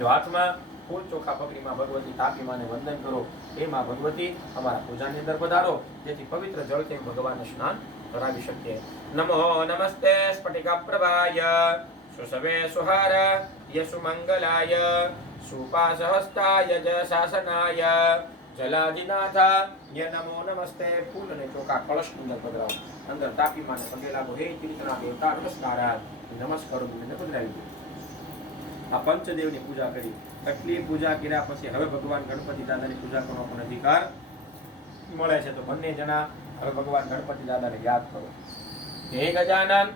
જો હાથમાં ફૂલ ચોખા પકડી માં ભગવતી તાપી માને વંદન કરો. હે માં ભગવતી અમારા પૂજાની અંદર પધારો, જેથી પવિત્ર જળથી ભગવાનને સ્નાન કરાવી શકીએ. નમો નમસ્તે સ્ફટિક પ્રભાય સુસવે સુહાર યસુમંગલાય સુપાસહસ્તાય જ શાસનાય જલાધિનાથા ય નમો નમસ્તે. ફૂલ અને ચોખા કળશ અંદર પધરાવો. અંદર તાપી માને પગે લાગો. હે તીર્થના દેવતા નમસ્કાર. નમસ્કાર બોલીને પધરાવી દો. આ પંચદેવની પૂજા કરી. એટલી પૂજા કર્યા પછી હવે ભગવાન ગણપતિ દાદાની પૂજા કરવાનો પણ અધિકાર મળે છે. તો બંને જણા હવે ભગવાન ગણપતિ દાદાને યાદ કરો. હે ગજાનન,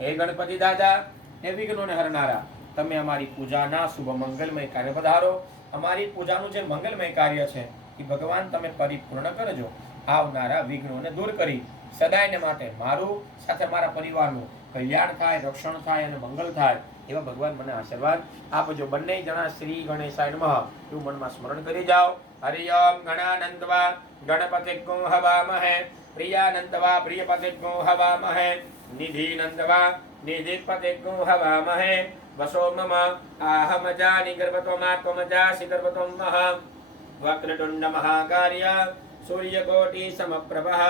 હે ગણપતિ દાદા, હે વિઘ્નોને હરનારા, તમે અમારી પૂજાના શુભ મંગલમય કાર્ય પધારો. અમારી પૂજાનું જે મંગલમય કાર્ય છે એ ભગવાન તમે પરિપૂર્ણ કરજો. આવનારા વિઘ્નોને દૂર કરી સદાયને માટે મારું સાથે મારા પરિવારનું કલ્યાણ થાય, રક્ષણ થાય અને મંગલ થાય એવા ભગવાન મને આશીર્વાદ આપજો. બંને જણા શ્રી ગણેશાય નમઃ એવું મનમાં સ્મરણ કરી જાઓ. હરિ ઓમ ગણાનંદવા ગણપતિગ્ગો હવામહે પ્રિયાનંદવા પ્રિયપતિગ્ગો હવામહે નિધિનંદવા નિધિપતિગ્ગો હવામહે વસો મમ આહમજાની ગર્ભત્વમાત્મજાસી ગર્ભત્વમ મહ વક્રતુંડ મહાકાર્ય સૂર્યકોટિ સમપ્રભઃ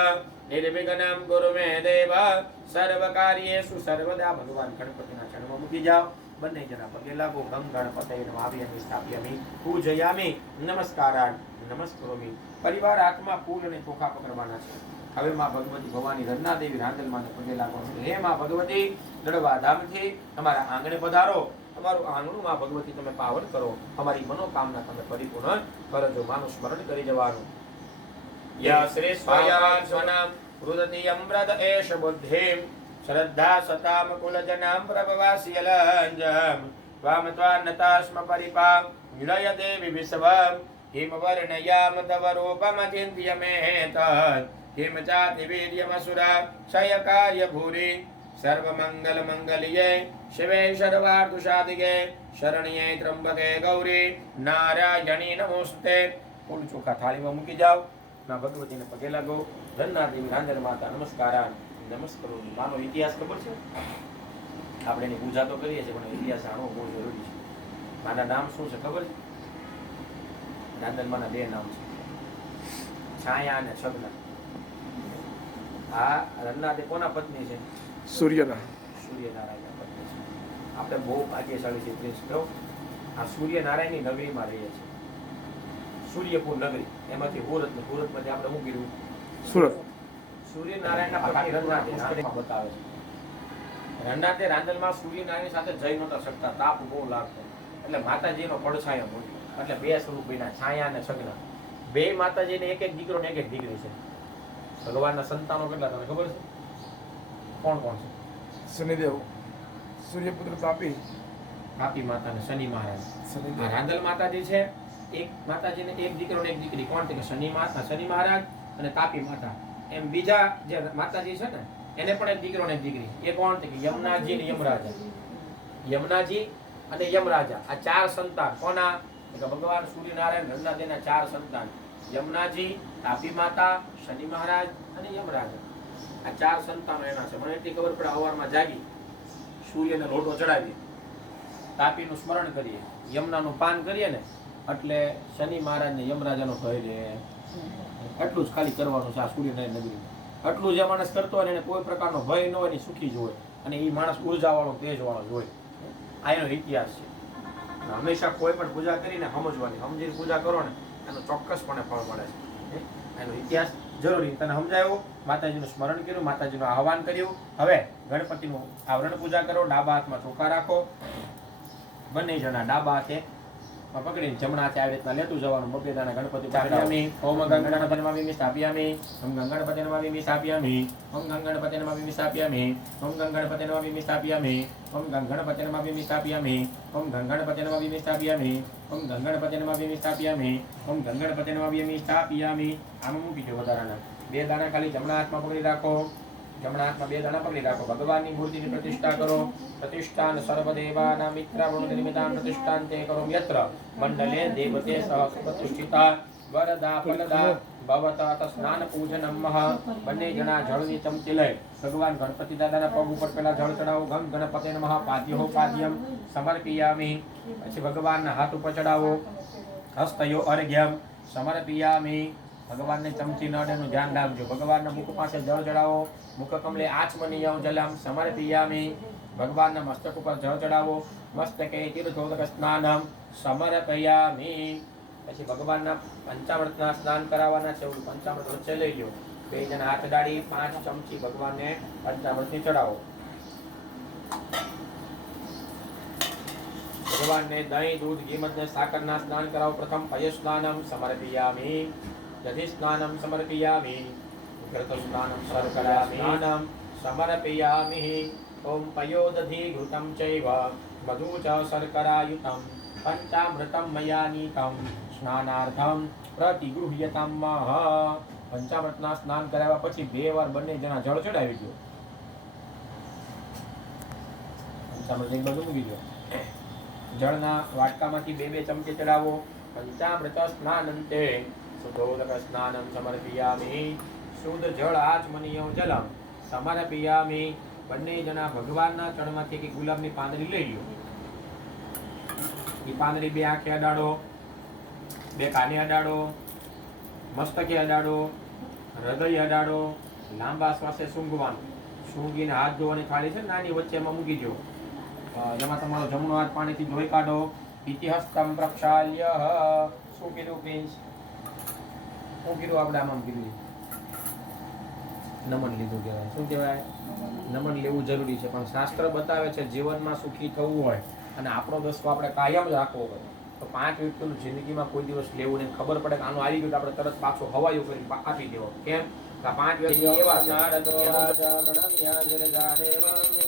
નિર્વિઘ્नं ગુરુ મે દેવ સર્વકાર્યેષુ સર્વદા. ભગવાન ગણપતિના ચરણમાં મૂકી જાઓ. બંને જણા પગે લાગો. ગમ ગણપતયે નમામિ સ્થાપ્યામિ પૂજયામિ નમસ્કારાન નમસ્કરોમિ. પરિવાર હાથમાં ફૂલ અને ચોખા પકડવાના છે. હવે માં ભગવતી ભવાની રત્નાદેવી રાંદલમાને પગે લાગો. હે માં ભગવતી, દડવા ધામથી અમારા આંગણે પધારો. અમારું આંગણું માં ભગવતી તમે પાવન કરો. અમારી મનોકામના તમે પરિપૂર્ણ કરજો. માનું સ્મરણ કરી જવાનું. યા શ્રી સ્વયં સ્વનામ વૃદતિ અમૃત એષ બુદ્ધિમ શ્રદ્ધા સતામ કુલજનામ પ્રભવાસ્યલંજમ વામત્વાન્નતાસ્મ પરિપામ વિલય દેવી વિશ્વમ હિમ વર્ણયામ તવ રૂપમ ચિંત્યમેત હિમ ચાતિ વીર્યમસુરા ક્ષયકાર્ય ભૂરી સર્વમંગલ મંગલ્યે શિવે સર્વાર્થસાધિકે શરણ્યે ત્રંબકે ગૌરી નારાયણી નમોસ્તે. ફૂલ ચોખા થાળીમાં મૂકી જાઓ. માં ભગવતીને પગે લાગો. ધનનાદેવી રાંધણ માતા નમસ્કારા નમસ્કરો. માનો ઇતિહાસ ખબર છે? આપણે એની પૂજા તો કરીએ છીએ પણ ઇતિહાસ જાણવો બહુ જરૂરી છે. માના નામ શું છે ખબર છે? રાંધણમાના બે નામ છે, છાયા અને છગના. આ રન્નાદે કોના પત્ની છે? સૂર્યનારાયણના પત્ની છે. આપણે બહુ ભાગ્યશાળી છે પ્રિન્સ કહો. આ સૂર્યનારાયણની નગરીમાં રહીએ છીએ. સૂર્યપુર નગરી, એમાંથી સુરતમાંથી આપણે શું કીધું? સુરત. સૂર્યનારાયણના પત્ની રન્નાદે બતાવે છે. રન્નાદે રાંદલમાં સૂર્યનારાયણ સાથે જઈ નહોતા શકતા, તાપ બહુ લાગતો. એટલે માતાજીનો પડછાયો મૂક્યો. એટલે બે સ્વરૂપ બન્યા, છાયા અને છગના. બે માતાજીને એક એક દીકરો ને એક એક દીકરી છે. ભગવાનના સંતાનો કેટલા તમને ખબર છે? કોણ કોણ છે? શનિદેવ, સૂર્યપુત્ર તાપી, તાપી માતા અને શનિ મહારાજ. રાંદલ માતાજી છે, એક માતાજીને એક દીકરો ને એક દીકરી. કોણ છે? શનિ માતા, શનિ મહારાજ અને તાપી માતા. એમ બીજા જે માતાજી છે ને એને પણ એક દીકરો ને એક દીકરી. એ કોણ છે? યમુનાજી અને યમરાજા. યમુનાજી અને યમરાજા, આ ચાર સંતાન કોના? ભગવાન સૂર્યનારાયણ રન્નાદેના ચાર સંતાન. યમુનાજી, તાપી માતા, શનિ મહારાજ અને યમરાજા. આ ચાર સંતાનો એના છે. મને એટલી ખબર પડે, સવારમાં જાગી સૂર્યને લોટો ચડાવીએ, તાપીનું સ્મરણ કરીએ, યમુનાનું પાન કરીએ ને એટલે શનિ મહારાજ ને યમરાજાનો ભય રહે. એટલું જ ખાલી કરવાનું છે આ સૂર્યનારાયણ નગરીમાં. એટલું જે માણસ કરતો હોય એને કોઈ પ્રકારનો ભય ન હોય, સુખી જ હોય અને એ માણસ ઉર્જાવાળો, તેજવાળો જ હોય. આ એનો ઇતિહાસ છે. હંમેશા કોઈ પણ પૂજા કરીને સમજવાની, સમજીને પૂજા કરો ને એનો ચોક્કસપણે ફળ મળે છે. એનો ઇતિહાસ જરૂરી. તને સમજાયો? માતાજીનું સ્મરણ કર્યું, માતાજીનું આહવાન કર્યું. હવે ગણપતિનું આવરણ પૂજા કરો. ડાબા હાથમાં ચોખા રાખો. બંને જણા ડાબા હાથે પકડીને જમણા હાથે આવી રીતના લેતું જવાનું. બબેદાના ગણપતિ સ્થાપ્યામિ ઓમ ગંગણપતિ નમામિ સ્થાપ્યામિ ઓમ ગંગણપતિ નમામિ સ્થાપ્યામિ ઓમ ગંગણપતિ નમામિ સ્થાપ્યામિ ઓમ ગંગણપતિ નમામિ સ્થાપ્યામિ ઓમ ગંગણપતિ નમામિ સ્થાપ્યામિ ઓમ ગંગણપતિ નમામિ સ્થાપ્યામિ ઓમ ગંગણપતિ નમામિ સ્થાપ્યામિ ઓમ ગંગણપતિ નમામિ સ્થાપ્યામિ. આમાં મૂકી દો વધારાના. બે દાણા ખાલી જમણા હાથમાં પકડી રાખો. જમણા હાથમાં બે દાણા પકડી રાખો. ભગવાનની મૂર્તિની પ્રતિષ્ઠા કરો. પ્રતિષ્ઠાન સર્વદેવાના મિત્રાવૃણ નિમિત્તાન પ્રતિષ્ઠાન તે કરો યત્ર મંડલે દેવતે સહ પ્રતિષ્ઠિતા વરદા ફલદા ભવત સ્નાન પૂજનમ બંને જણા જળની ચમચી લઈ ભગવાન ગણપતિ દાદાના પગ ઉપર પેલા જળ ચડાવો. ગમ ગણપતે નમઃ પાદ્યો પાદ્યમ સમર્પયામિ. પછી ભગવાનના હાથ ઉપર ચડાવો. હસ્તયો અર્ઘ્યમ સમર્પયામિ. ભગવાનને ચમચી ન અડેનું ધ્યાન રાખજો. ભગવાનના મુખ પાસે જળ ચડાવો. મુખ કમલે આચમનીય જલમ સમર્પયામિ. ભગવાનના મસ્તક ઉપર જળ ચડાવો. મસ્તકે તીર્થોદક સ્નાનમ સમર્પયામિ. પછી ભગવાનના પંચામૃતના સ્નાન કરાવવાના છે. એવું પંચામૃત વચ્ચે લઈ લો. બે જણા હાથ ડાળી 5 ચમચી ભગવાનને પંચામૃતની ચડાવો. ભગવાનને દહીં દૂધ ઘી મધ સાકરના સ્નાન કરાવો. પ્રથમ પય સ્નાનમ સમર્પયામિ. દધિ સ્નાનમ સમર્પયામિ. ઘૃત સ્નાનમ શર્કરાસ્નાનમ સમર્પયામિ. ઓમ પયો દધિ ઘૃતમ ચૈવ મધુ ચ શર્કરાયુતમ પંચામૃતમ મયા નીતમ સ્નાનાર્થમ પ્રતિગૃહ્યતામ. પંચામૃતના સ્નાન કરાવ્યા પછી 2 વાર બંને જણા જળ ચડાવી દો. પંચામૃત એક બાજુ મૂકી દો. જળના વાટકામાંથી 2 ચમચી ચડાવો. પંચામૃત સ્નાનંતે શુદ્ધોદક સ્નાનમ સમર્પયામિ. શુદ્ધ જળ આચમનીય જલમ સમર્પયામિ. બંને જણા ભગવાનના ચરણમાંથી એક ગુલાબની પાંદડી લઈ લો. એ પાંદડી 2 આંખે અડાડો, 2 કાને અડાડો, મસ્તકે અડાડો, હૃદય અડાડો. લાંબા શ્વાસે સૂંઘવાનું. સૂંઘીને હાથ ધોવાની થાળી છે નાની વચ્ચે એમાં મૂકી દો. એમાં તમારો જમણો હાથ પાણીથી ધોઈ કાઢો. ઇતિહસ્તમ પ્રક્ષાલ્ય. શું કીધું પ્રિન્સ? શું કીધું આપણે આમ કીધું? નમન લીધું કહેવાય. શું કહેવાય? નમન લેવું જરૂરી છે. પણ શાસ્ત્ર બતાવે છે જીવનમાં સુખી થવું હોય અને આપણો દસકો આપણે કાયમ રાખવો હોય તો 5 વ્યક્તિનું જિંદગીમાં કોઈ દિવસ લેવું નહીં. ખબર પડે કે આનું આવી ગયું તો આપણે તરત પાછો હવાયું કરી આપી દેવો. કેમ? 5 વ્યક્તિ એવા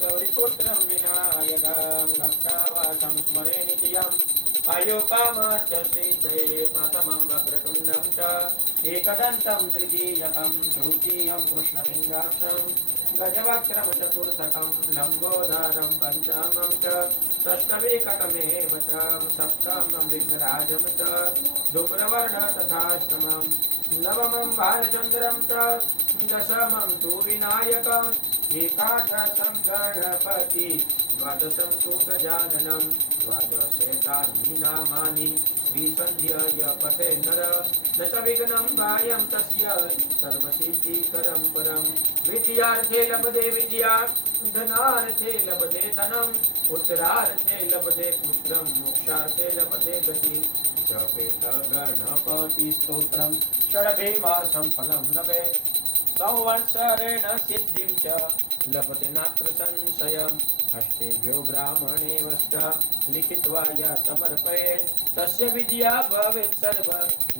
ગૌરીપુત્રમ વિનાયકમ ભક્તાવાસમ સ્મરે નિત્યમ આયોકામાર્ચ સિદ્ધે પ્રથમં વક્રતુંડમ ચ એકદંતમ ત્રિતીયકમ તૃતીયમ કૃષ્ણપિંગાક્ષમ ગજવક્રમ ચતુર્થકમ લંબોદરમ પંચમમ ચ ષષ્ઠવિકટમેવ ચ સપ્તમં વિઘ્નરાજમ ચ ધૂમ્રવર્ણ તથાષ્ટમં નવમં બાલચંદ્રમ ચ દશમં તુ વિનાયકમ એકાદશમ ગણપતિ દ્વાદશમ તુ ગજાનનમ દ્વાદશેતાની નામાની વિસંધ્ય પઠે નર ન ચ વિઘ્नं ભાયં તસ્ય સર્વસિદ્ધિકરં પરમ. વિદ્યાર્થે લભતે વિદ્યા, ધનાર્થે લભતે ધનમ, પુત્રાર્થે લભતે પુત્રમ, મોક્ષાર્થે લભતે ગતિ. જપેત ગણપતિ સ્તોત્રમ ષડભીમાર્ષં ફલં લભે સંવત્સરેણ સિદ્ધિં ચ લભતે નાત્ર સંશયમ. અષ્ટેભ્યો બ્રાહ્મણેવશ્ચ લિખિત્વા ય સમર્પયેત તસ્ય વિદ્યા ભવેત સર્વ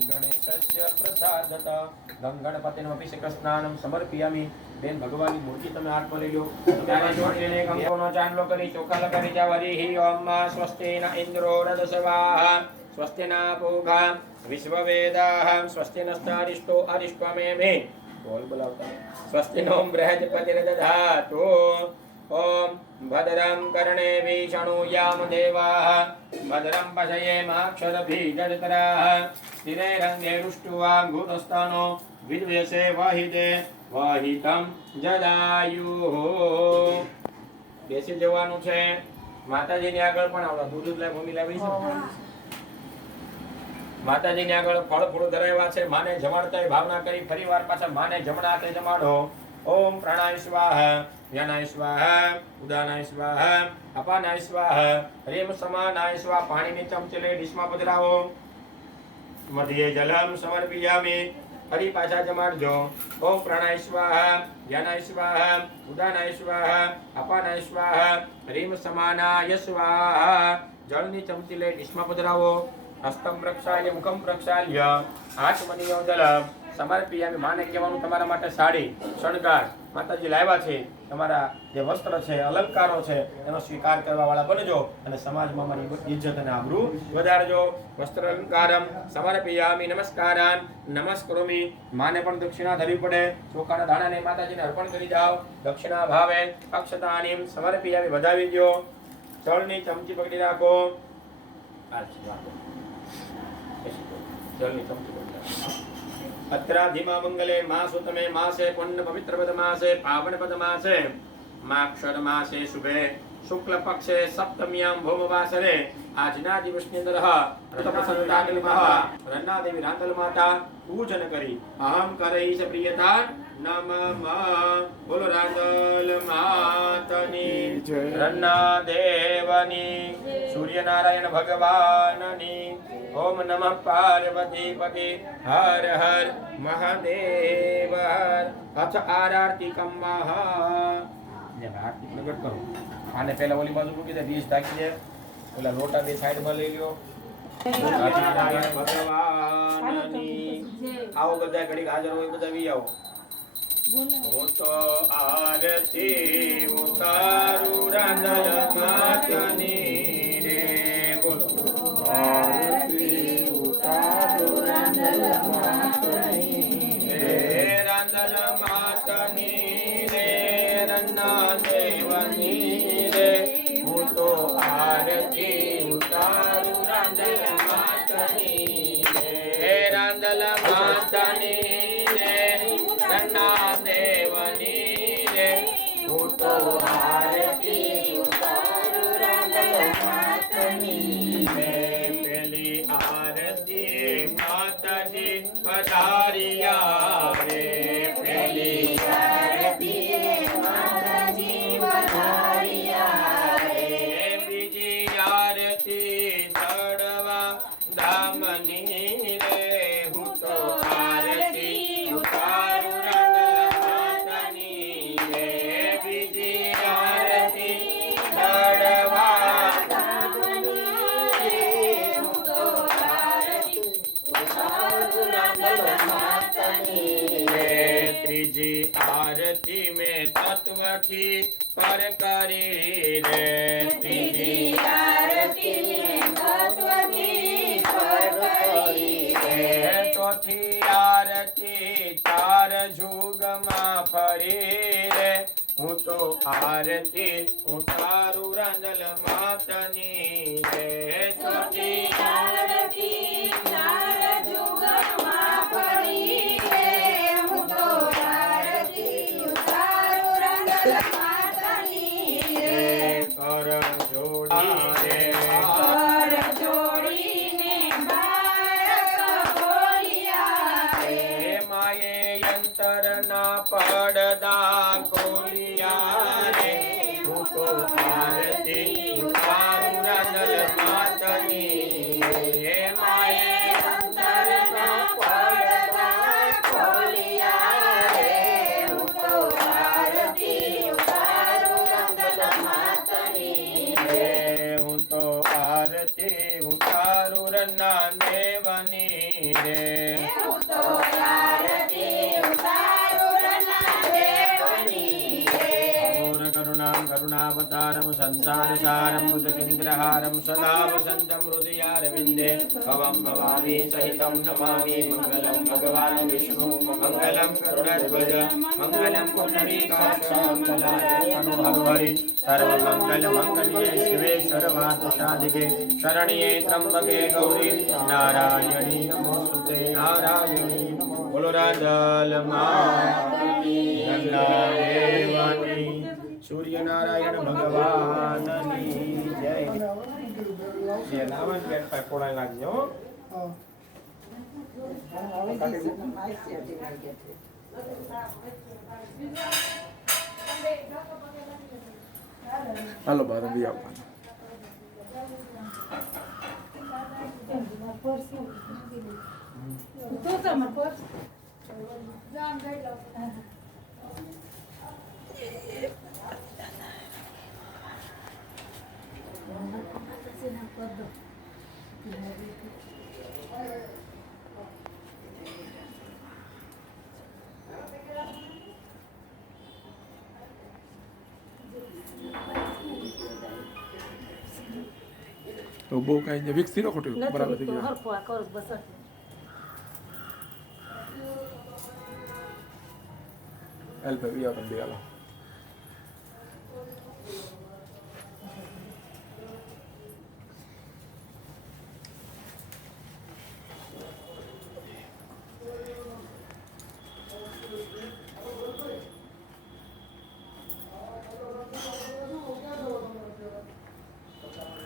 ગણેશસ્ય પ્રસાદત. ગણપતિનું અભિષેક સ્નાનમ સમર્પયામિ. બેન ભગવાનની મૂર્તિ તમે હાથમાં લઈ લો. ત્યારે જોડીને કંકોનો ચાંદલો કરી ચોખા લગાવી જાવ. હરિ ઓમ સ્વસ્તિન ઇન્દ્રો રદસવાહ સ્વસ્તિના પૂગા વિશ્વવેદાઃ સ્વસ્તિનસ્તારિષ્ટો અરિષ્ટમેમે. બોલ બોલાવતા. સ્વસ્તિનો બૃહસ્પતિર્દધાતુ. ઓમ ભદ્રં કર્ણેભિः શૃણુયામ દેવાः ભદ્રં પશ્યેમાક્ષરભીજતરાः સ્થિરૈરङ्गैरुष्टुवाङ्घ्रितस्तनो विद्वेषे वहिते वहितं जदायुः. બેસી જવાનું છે. માતાજીની આગળ પણ આવડા દૂધ લાવી મમ્મી લાવી છે. માતાજીની આગળ ફળ ફૂલ ધરાવ્યા છે. માને જમાડતા ભાવના કરી ફરીવાર પાછા માને જમણા હાથે જમાડો. ઓમ પ્રાણાય સ્વાહા વ્યાનાય સ્વાહા ઉદાનાય સ્વાહા અપાનાય સ્વાહા હરિમ સમાનાય સ્વાહા. પાણીની ચમચી લઈ ડીશમાં પધરાવો. મધ્યે જલમ સમર્પયામિ. ફરી પાછા જમાડજો. ઓમ પ્રાણાય સ્વાહા વ્યાનાય સ્વાહા ઉદાનાય સ્વાહા અપાનાય સ્વાહા હરિમ સમાનાય સ્વાહા. જળની ચમચી લઈ ડીશમાં પધરાવો. હસ્તમ પ્રક્ષાલ્ય મુખમ પ્રક્ષાલ્ય આચમનીય જલમ સમર્પયામિ. માને કહેવાનું તમારા માટે સાડી શણગાર માતાજી લાવ્યા છે. તમારા જે વસ્ત્ર છે અલંકારો છે એનો સ્વીકાર કરવા વાળા બનજો અને સમાજમાં અમારી ઇજ્જત અને આબરૂ વધારજો. વસ્ત્ર અલંકારમ સમર્પયામિ. નમસ્કારાન નમસ્કરોમિ. માને પણ દક્ષિણા ધરવી પડે. ચોખાના દાણાને માતાજીને અર્પણ કરી જાઓ. દક્ષિણા ભાવે અક્ષતાનિમ સમર્પયામિ. વધાવી દો. જળની ચમચી પકડી રાખો. જલની ચમચી બોલતા અત્રાધિમા મંગલે માસુતમે માસે પુણ્ય પવિત્ર પદ માસે પાવન પદ માસે માક્ષર માસે શુભે શુક્લ પક્ષે સપ્તમ્યામ ભૌમવાસરે આજના દિવસની અંદર રન્ના દેવી રાંદલ માતા પૂજન કરી અહમ કરઈશ પ્રિયતા નમઃ બોલો રાંદલ માતની રન્ના દેવની સૂર્યનારાયણ ભગવાનની ઓમ નમઃ પાર્વતી પતિ હર હર મહાદેવ અથ આરતી કમ્મઃ આરતી પ્રગટ કરો. આને પહેલા ઓલી બાજુ મૂકી દે, 20 ઢાંકી દે, ઓલા લોટા બે સાઈડમાં લઈ લ્યો. નારાયણ ભગવાનની આવો બધા ઘડીક હાજર હોય બધા વી આવો. હું તો આરતી ઉતારું રાંદલ માતની રે બોલો આરતી ઉતારું રાંદલ માતની રે રાંદલ માતની રે રન્ના દેવની રે હું તો આરતી ઉતારું રાંદલ માતની રે રાંદલ માતની રે રન્ના દેવની રે હું તો આરતી ઉતારું રાંદલ માતની રે પેલી આરતી માતાજી પધારિયા રે પેલી આરતી માતાજી પધારિયા રે બીજી આરતી ચડવા ધામની રે હું તો આરતી ઉતારું રાંદલ માતની રે બીજી આરતી ચડવા ધામની રે હું તો આરતી ઉતારું રાંદલ માતની રે ત્રીજી આરતી મેં તત્વથી પર કરી રે ત્રીજી આરતી મેં તત્વથી પર કરી રે ચોથી આરતી ચાર જુગમાં ફરી રે હું તો આરતી ઉતારું રાંદલ માતની રે ચોથી આરતી ચાર જુગમાં ફરી રે હું તો આરતી ઉતારું રાંદલ માતની રે કર જોડી રે કર જોડીને બાળક બોલ્યા રે માયે અંતરના પડદા ખોલ્યા રે હું તો આરતી ઉતારું રાંદલ માતની રે માયે અંતરના પડદા ખોલ્યા રે હું તો આરતી ઉતારું રાંદલ માતની રે હું તો આરતી ઉતારું રન્ના દેવની રે હું તો આરતી ઉતારું રન્ના દેવની રે ઘોર કરુણાં કરુણાવતારં સંસારસારં ભુજગેન્દ્રહારં સદા વસન્तं હૃદયારવિંદે ભવં ભવામી સહિतं નમામિ મંગલં ભગવાન વિષ્ણુ મંગલં ગરુડધ્વજ મંગલં પુંડરીકાક્ષ મંગલાય હરિ સર્વમંગલ મંગલ્ये શિવે સર્વાર્થસાધિકે શરણ્યે ત્રંબકે ગૌરી નારાયણી નમોસ્તુતે નારાયણી બોલો રાંદલ માતની રન્ના દેવની સૂર્યનારાયણ ભગવાનની જય. જે નામન પેટ પર કોણાય લાગજો. હાલો બહાર બી આવવાનું. તો બહુ કાંઈ વિકસી ન ખોટું બરાબર થઈ ગયું. એલ ભાઈ આવો તમે હાલો.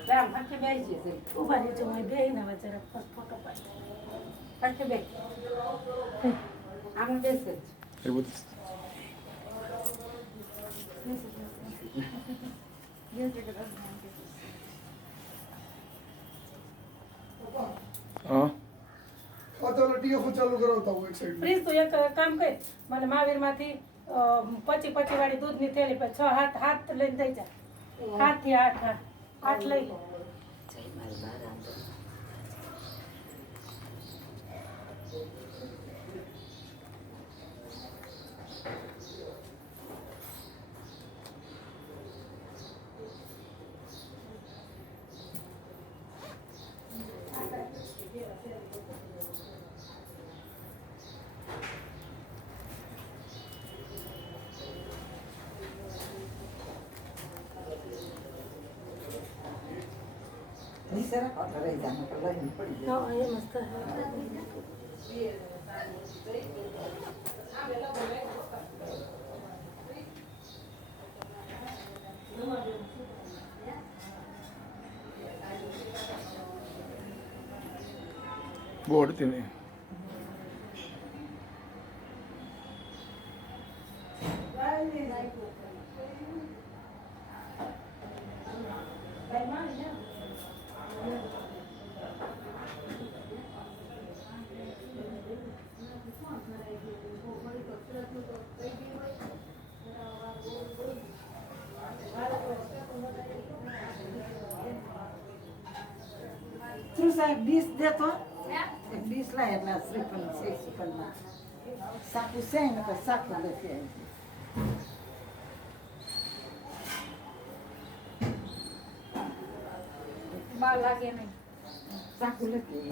રામ હરખે બેસી જશે. ઊભા રહેજો, હું બેહીને હવે જરાક ફોટો પાડી. હરખે બેસ. આમાં બેસે જ. એ બધું હા ચાલો ટીએફ ચાલુ કરાવતા હોય એક સાઈડ પ્લીઝ તું એક કામ કર, મને મહાવીરમાંથી 25 વાળી દૂધની થેલી પર 6 હાથ લઈને થઈ જા. 7 થી 8 8 લઈ લો. હા, એ મસ્ત હે. બોર્ડ તેને શું સાહેબ ડીશ દેતો એક ડીશ લાય એટલે શ્રીફળ છે શ્રીફળમાં સાકું છે ને તો સાકું લખી બાર લાગે નહીં. સાકું લખી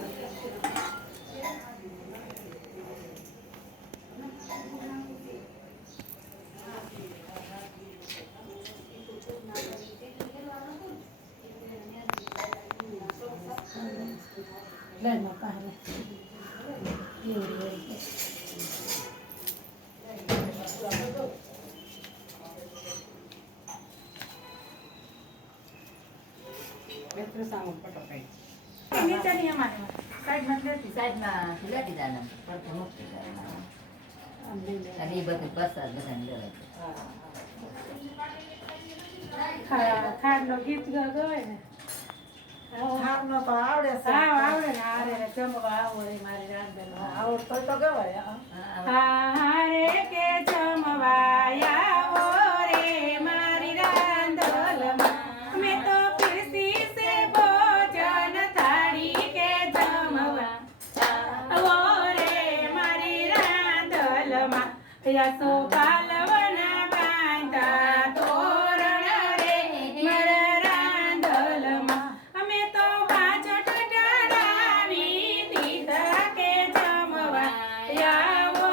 લઈ લો પાહે. એવું હોય છે. બેટર સામો ફોટો પાડી નીચેની અમારે સાઈડમાં જ લેતી. સાઈડમાં લેતી જાને પડખે મૂકતી જાય આમ લઈ લે. અને એ બધું પ્રસાદ બધાને લેવાય ખાડનો ગીત ગવાય ને. ખાવાનો તો આવડે છે હા, આવડે ને. હારે રે જમવા આવડે મારી રાંધેલ. આવડતો તો ગવાય હારે કે જમવા આવો રે મારી રાંધલમાં. મેં તો પીરસી છે ભોજન થાળી કે જમવા આવો રે મારી રાંધલમાં. યસો પાલવના બાંધા તોરણ રે મારા રાંધલમાં. અમે તો બાજટ ઢળાવી દીધા કે જમવા આવો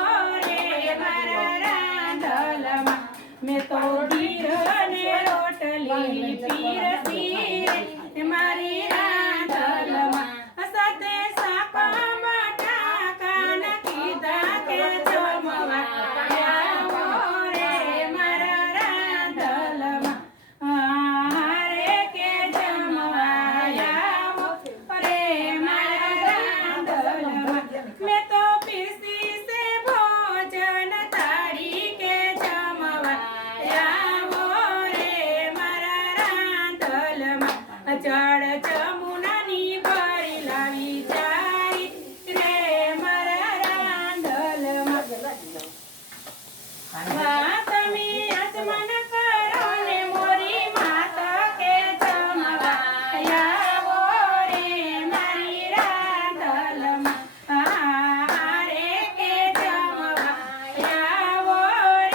રે મારા રાંધલમાં. મેં તો ઘીર અને રોટલી પીરસી રે મારી રાંધલમાં. સાથે શાક બટાકા કીધા કે જમવા આવો રે મારા રાંધલમાં. હારે કે જમવા આવો રે મારા રાંધલમાં. મેં તો પીરસી છે ભોજન થાળી કે જમવા આવો રે મારા રાંધલમાં. જળ જમુનાની ભરી લાવી જાય રે મારા રાંધલમાં. તમે આચમન કરો ને મોરી માત કે જમવા આવો રે મારી રાંધલમાં. હારે કે જમવા આવો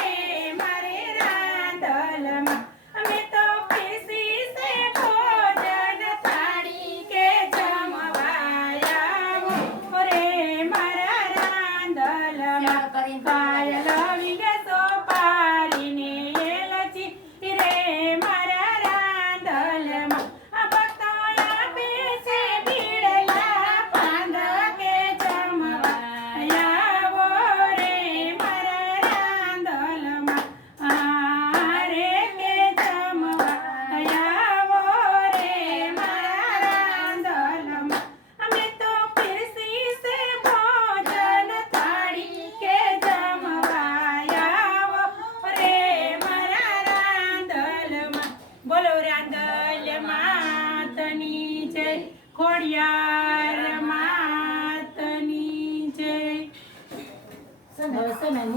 રે મારી રાંધલમાં. અમે તો પીરસી છે ભોજન થાળી માંગલ માતની જય ખોડિયાર માતની જય. હવે છે ને